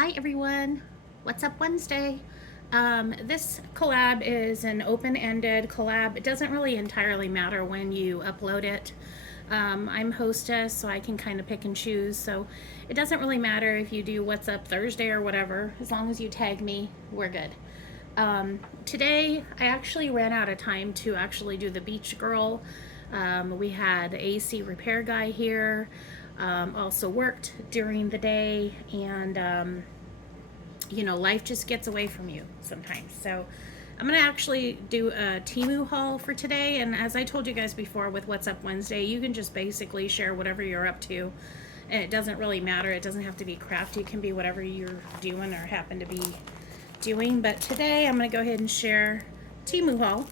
Hi everyone, what's up Wednesday? This collab is an open-ended collab. It doesn't really entirely matter when you upload it. I'm hostess, so I can kind of pick and choose. So it doesn't really matter if you do what's up Thursday or whatever. As long as you tag me, we're good. Today, I actually ran out of time to actually do the beach girl. We had AC repair guy here. Also worked during the day, and life just gets away from you sometimes. So I'm going to actually do a Temu haul for today. And as I told you guys before with What's Up Wednesday, you can just basically share whatever you're up to. And it doesn't really matter. It doesn't have to be crafty. It can be whatever you're doing or happen to be doing. But today I'm going to go ahead and share Temu haul.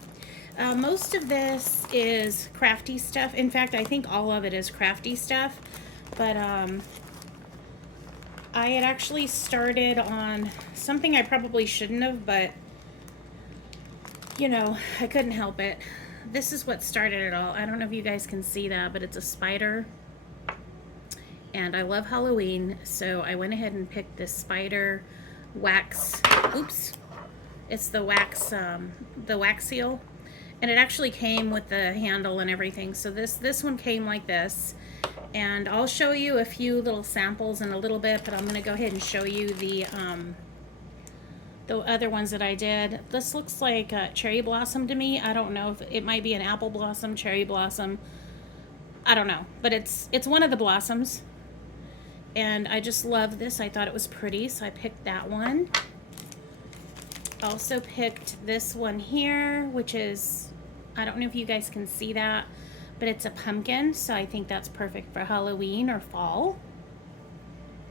Most of this is crafty stuff. In fact, I think all of it is crafty stuff. But I had actually started on something I probably shouldn't have, but I couldn't help it. This is what started it all. I don't know if you guys can see that, but it's a spider. And I love Halloween, so I went ahead and picked this spider wax. Oops. It's the wax seal. And it actually came with the handle and everything. So this one came like this. And I'll show you a few little samples in a little bit, but I'm going to go ahead and show you the other ones that I did. This looks like a cherry blossom to me. I don't know if it might be an apple blossom, cherry blossom. I don't know, but it's one of the blossoms. And I just love this. I thought it was pretty, so I picked that one. Also picked this one here, which is, I don't know if you guys can see that, but it's a pumpkin, so I think that's perfect for Halloween or fall,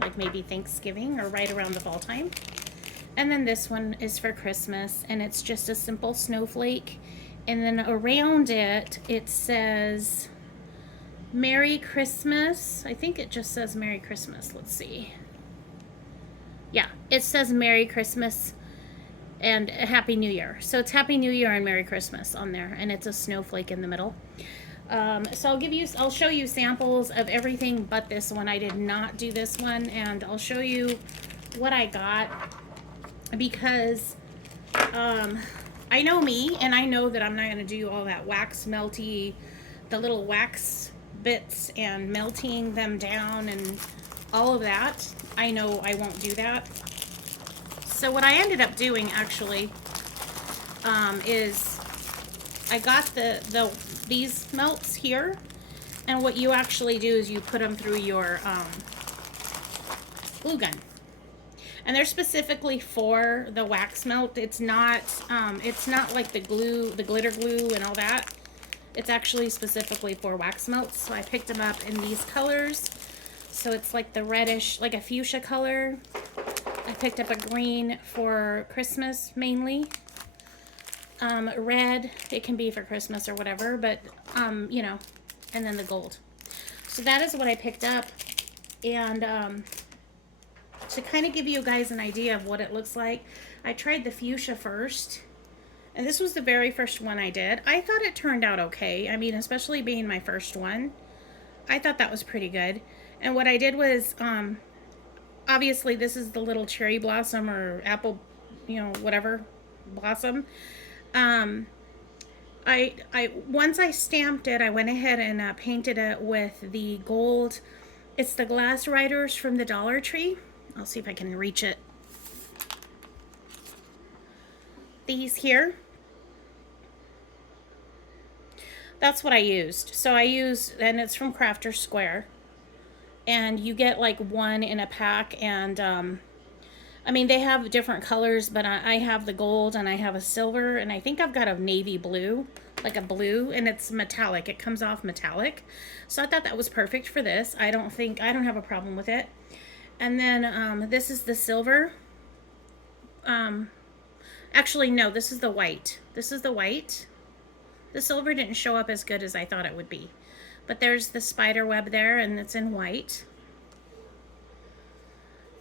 like maybe Thanksgiving or right around the fall time. And then this one is for Christmas, and it's just a simple snowflake, and then around it, it says Merry Christmas. I think it just says Merry Christmas. Let's see. Yeah, it says Merry Christmas and Happy New Year. So it's Happy New Year and Merry Christmas on there, and it's a snowflake in the middle. So I'll show you samples of everything but this one. I did not do this one, and I'll show you what I got because I know me, and I know that I'm not going to do all that wax melty, the little wax bits and melting them down and all of that. I know I won't do that. So what I ended up doing actually is I got these melts here, and what you actually do is you put them through your glue gun, and they're specifically for the wax melt. It's not like the glitter glue and all that. It's actually specifically for wax melts. So I picked them up in these colors. So it's like the reddish, like a fuchsia color. I picked up a green for Christmas mainly. Red, it can be for Christmas or whatever, but and then the gold. So that is what I picked up, and to kind of give you guys an idea of what it looks like, I tried the fuchsia first, and this was the very first one I did. I thought it turned out okay. I mean, especially being my first one, I thought that was pretty good. And what I did was, obviously this is the little cherry blossom or apple, whatever blossom. I once I stamped it, I went ahead and painted it with the gold. It's the glass riders from the Dollar Tree. I'll see if I can reach it. These here. That's what I used. So I used, and it's from Crafter Square. And you get like one in a pack, and I mean, they have different colors, but I have the gold and I have a silver, and I think I've got a navy blue, like a blue, and it's metallic. It comes off metallic. So I thought that was perfect for this. I don't have a problem with it. And then this is the silver. Actually, no, this is the white. This is the white. The silver didn't show up as good as I thought it would be. But there's the spider web there, and it's in white.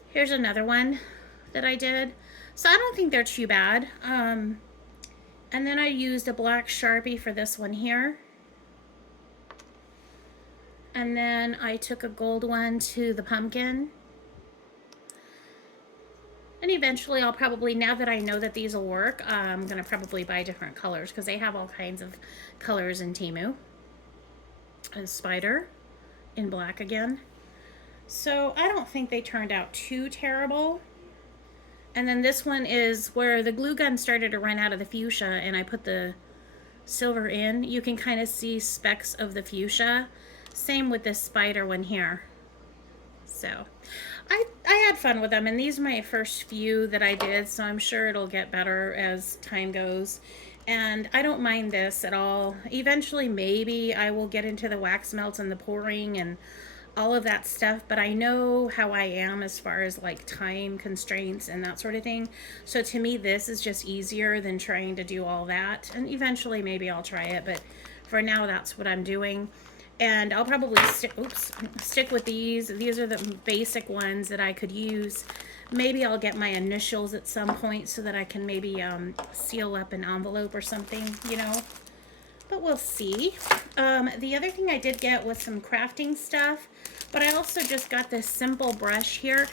Here's another one that I did. So I don't think they're too bad. And then I used a black Sharpie for this one here. And then I took a gold one to the pumpkin. And eventually I'll probably, now that I know that these will work, I'm going to probably buy different colors because they have all kinds of colors in Temu. A spider in black again. So I don't think they turned out too terrible. And then this one is where the glue gun started to run out of the fuchsia and I put the silver in. You can kind of see specks of the fuchsia. Same with this spider one here. So I had fun with them, and these are my first few that I did, so I'm sure it'll get better as time goes. And I don't mind this at all. Eventually maybe I will get into the wax melts and the pouring and all of that stuff, but I know how I am as far as like time constraints and that sort of thing. So to me this is just easier than trying to do all that, and eventually maybe I'll try it, but for now that's what I'm doing. And I'll probably stick with these. These are the basic ones that I could use. Maybe I'll get my initials at some point so that I can maybe seal up an envelope or something, you know. But we'll see. The other thing I did get was some crafting stuff, but I also just got this simple brush here.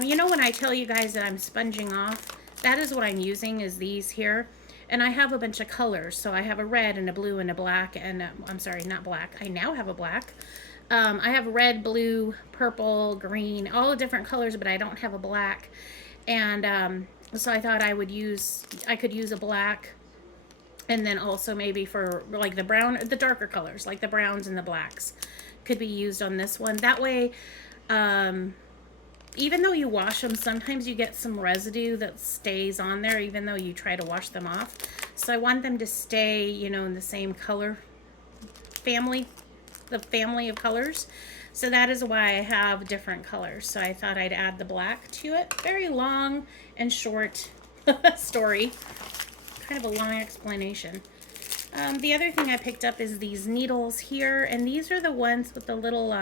You know when I tell you guys that I'm sponging off, that is what I'm using, is these here. And I have a bunch of colors, so I have a red and a blue and a black, and I'm sorry, not black. I now have a black. I have red, blue, purple, green, all the different colors, but I don't have a black. And so I thought I could use a black, and then also maybe for like the brown, the darker colors, like the browns and the blacks could be used on this one. That way, even though you wash them, sometimes you get some residue that stays on there even though you try to wash them off. So I want them to stay, you know, in the same color family, the family of colors. So that is why I have different colors. So I thought I'd add the black to it. Very long and short story. Kind of a long explanation. The other thing I picked up is these needles here, and these are the ones with the little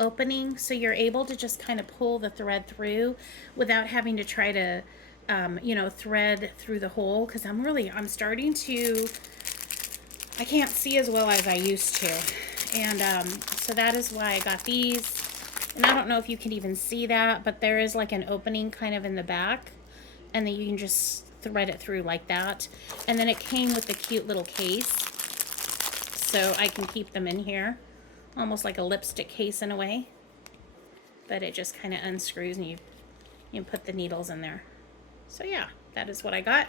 opening, so you're able to just kind of pull the thread through without having to try to you know, thread through the hole, because I'm starting to, I can't see as well as I used to. And so that is why I got these. And I don't know if you can even see that, but there is like an opening kind of in the back, and then you can just thread it through like that. And then it came with the cute little case, so I can keep them in here. Almost like a lipstick case in a way, but it just kind of unscrews and you put the needles in there. So yeah, that is what I got.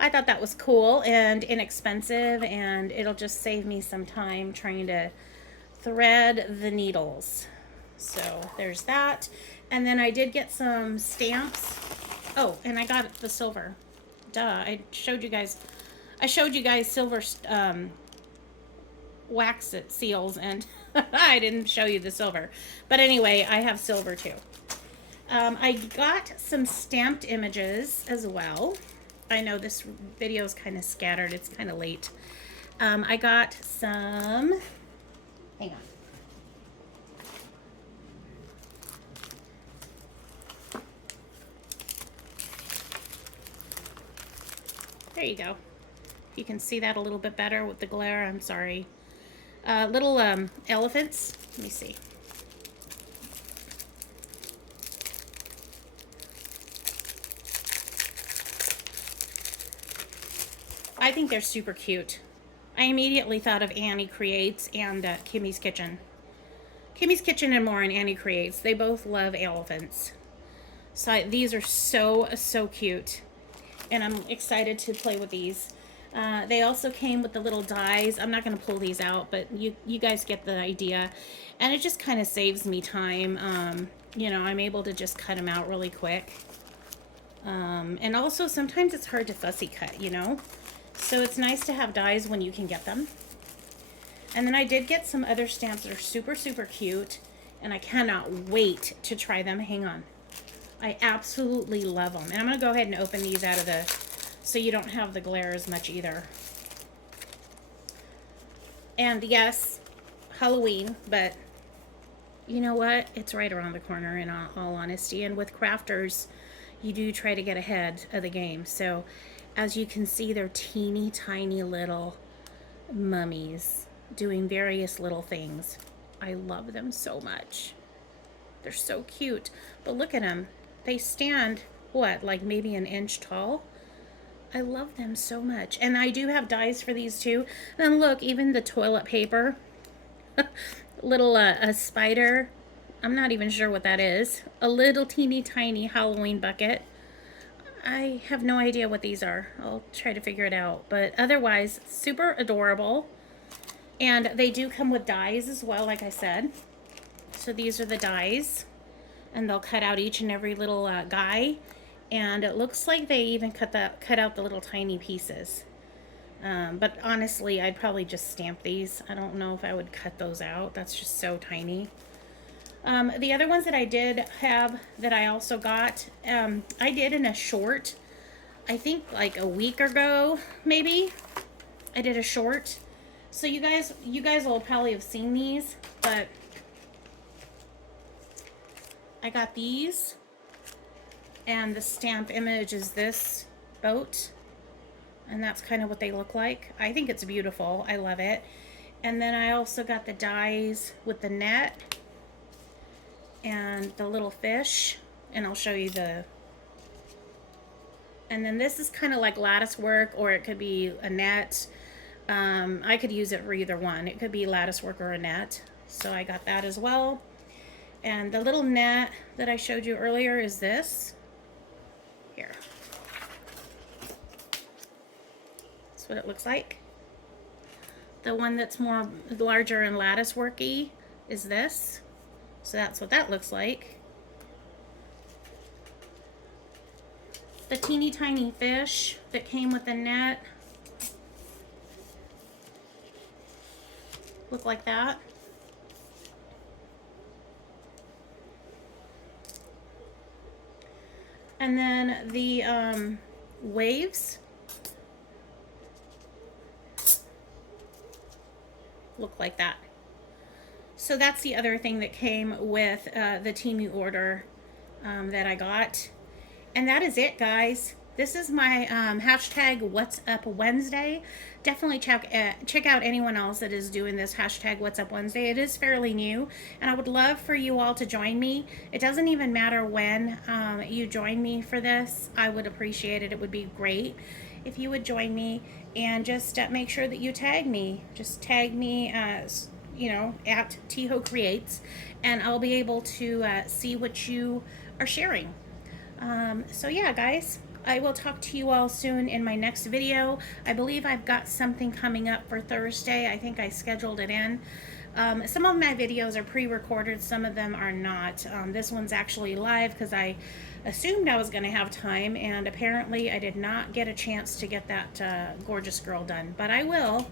I thought that was cool and inexpensive, and it'll just save me some time trying to thread the needles. So there's that. And then I did get some stamps. Oh, and I got the silver. Duh, I showed you guys silver wax it seals, and I didn't show you the silver. But anyway, I have silver too. I got some stamped images as well. I know this video is kind of scattered. It's kind of late. I got some, hang on. There you go. You can see that a little bit better with the glare. I'm sorry. Little elephants. Let me see. I think they're super cute. I immediately thought of Annie Creates and Kimmy's Kitchen. Kimmy's Kitchen and more, and Annie Creates. They both love elephants. So these are so cute. And I'm excited to play with these. They also came with the little dies. I'm not going to pull these out, but you guys get the idea. And it just kind of saves me time. You know, I'm able to just cut them out really quick. And also sometimes it's hard to fussy cut, you know. So it's nice to have dies when you can get them. And then I did get some other stamps that are super cute. And I cannot wait to try them. Hang on. I absolutely love them. And I'm going to go ahead and open these out of the, so you don't have the glare as much either. And yes, Halloween, but you know what? It's right around the corner, in all honesty. And with crafters, you do try to get ahead of the game. So as you can see, they're teeny tiny little mummies doing various little things. I love them so much. They're so cute. But look at them. They stand what, like maybe an inch tall. I love them so much. And I do have dies for these too. And look, even the toilet paper. Little a spider. I'm not even sure what that is. A little teeny tiny Halloween bucket. I have no idea what these are. I'll try to figure it out. But otherwise, super adorable. And they do come with dies as well, like I said. So these are the dies. And they'll cut out each and every little guy. And it looks like they even cut out the little tiny pieces. But honestly, I'd probably just stamp these. I don't know if I would cut those out. That's just so tiny. The other ones that I did have that I also got, I did in a short, I think like a week ago, maybe. I did a short. So you guys will probably have seen these, but I got these, and the stamp image is this boat, and that's kind of what they look like. I think it's beautiful. I love it. And then I also got the dies with the net and the little fish, and I'll show you the, and then this is kind of like lattice work, or it could be a net. I could use it for either one. It could be lattice work or a net, so I got that as well. And the little net that I showed you earlier is this here. That's what it looks like. The one that's more larger and lattice worky is this. So that's what that looks like. The teeny tiny fish that came with the net look like that. And then the waves look like that. So that's the other thing that came with the Temu order that I got. And that is it, guys. This is my hashtag What's Up Wednesday. Definitely check out anyone else that is doing this hashtag What's Up Wednesday. It is fairly new, and I would love for you all to join me. It doesn't even matter when you join me for this. I would appreciate it. It would be great if you would join me, and just make sure that you tag me. Just tag me as at TijoCreates, and I'll be able to see what you are sharing. So yeah, guys, I will talk to you all soon in my next video. I believe I've got something coming up for Thursday. I think I scheduled it in. Some of my videos are pre-recorded, some of them are not. This one's actually live because I assumed I was going to have time, and apparently I did not get a chance to get that gorgeous girl done. But I will,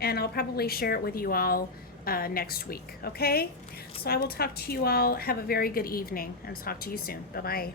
and I'll probably share it with you all next week, okay? So I will talk to you all. Have a very good evening, and talk to you soon. Bye-bye.